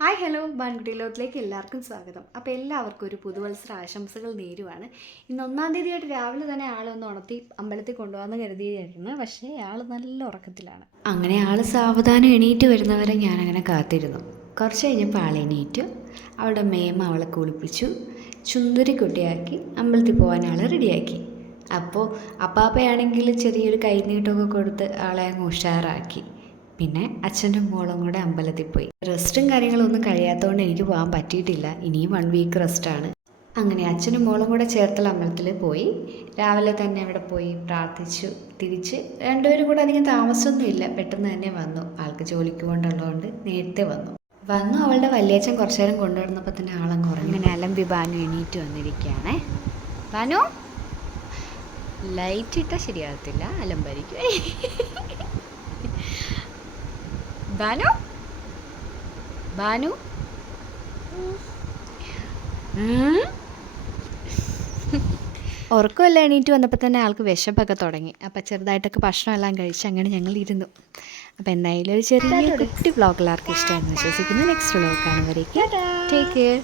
Hi hello ബാൻകുട്ടി ലോകത്തിലേക്ക് എല്ലാവർക്കും സ്വാഗതം. അപ്പോൾ എല്ലാവർക്കും ഒരു പുതുവത്സര ആശംസകൾ നേരുവാണ്. ഇന്ന് 1-ാം തീയതിയായിട്ട് രാവിലെ തന്നെ ആളൊന്ന് ഉണർത്തി അമ്പലത്തിൽ കൊണ്ടുപോകാമെന്ന് കരുതിയായിരുന്നു. പക്ഷേ ആൾ നല്ല ഉറക്കത്തിലാണ്. അങ്ങനെ ആൾ സാവധാനം എണീറ്റ് വരുന്നവരെ ഞാനങ്ങനെ കാത്തിരുന്നു. കുറച്ച് കഴിഞ്ഞപ്പോൾ ആൾ എണീറ്റു. അവളുടെ മേമ അവളെ കുളിപ്പിച്ചു, ചുന്ദരിക്കുട്ടിയാക്കി അമ്പലത്തിൽ പോകാൻ ആൾ റെഡിയാക്കി. അപ്പോൾ അപ്പാപ്പയാണെങ്കിൽ ചെറിയൊരു കൈനീട്ടമൊക്കെ കൊടുത്ത് ആളെ അങ്ങ് ഉഷാറാക്കി. പിന്നെ അച്ഛൻ്റെ മോളും കൂടെ അമ്പലത്തിൽ പോയി. റെസ്റ്റും കാര്യങ്ങളൊന്നും കഴിയാത്തതുകൊണ്ട് എനിക്ക് പോകാൻ പറ്റിയിട്ടില്ല. ഇനിയും 1 വീക്ക് റെസ്റ്റാണ്. അങ്ങനെ അച്ഛനും മോളും കൂടെ ചേർത്തല അമ്പലത്തിൽ പോയി. രാവിലെ തന്നെ അവിടെ പോയി പ്രാർത്ഥിച്ചു. തിരിച്ച് രണ്ടുപേരും കൂടെ അധികം താമസമൊന്നുമില്ല, പെട്ടെന്ന് തന്നെ വന്നു. ആൾക്ക് ജോലിക്ക് കൊണ്ടുള്ളതുകൊണ്ട് നേരത്തെ വന്നു അവളുടെ വല്യച്ഛൻ കുറച്ചു നേരം കൊണ്ടുവന്നപ്പോൾ തന്നെ ആളങ്ങ് ഉറങ്ങി. അങ്ങനെ അലമ്പി ബാനു എണീറ്റ് വന്നിരിക്കുകയാണേ. ബാനു, ലൈറ്റ് ഇട്ടാൽ ശരിയാകത്തില്ല, അലമ്പായിരിക്കും. ബാനു ബാനു ഉറക്കമല്ല, എണീറ്റ് വന്നപ്പോൾ തന്നെ ആൾക്ക് വിശപ്പൊക്കെ തുടങ്ങി. അപ്പം ചെറുതായിട്ടൊക്കെ ഭക്ഷണമെല്ലാം കഴിച്ച് അങ്ങനെ ഞങ്ങൾ ഇരുന്നു. അപ്പോൾ എന്തായാലും ഒരു ചെറിയ കുട്ടി വ്ളോഗ് എല്ലാവർക്കും ഇഷ്ടമായിരുന്നു വിശ്വസിക്കുന്നു. നെക്സ്റ്റ് വ്ളോഗ് കാണുമ്പോഴേക്കും ടേക്ക് കെയർ.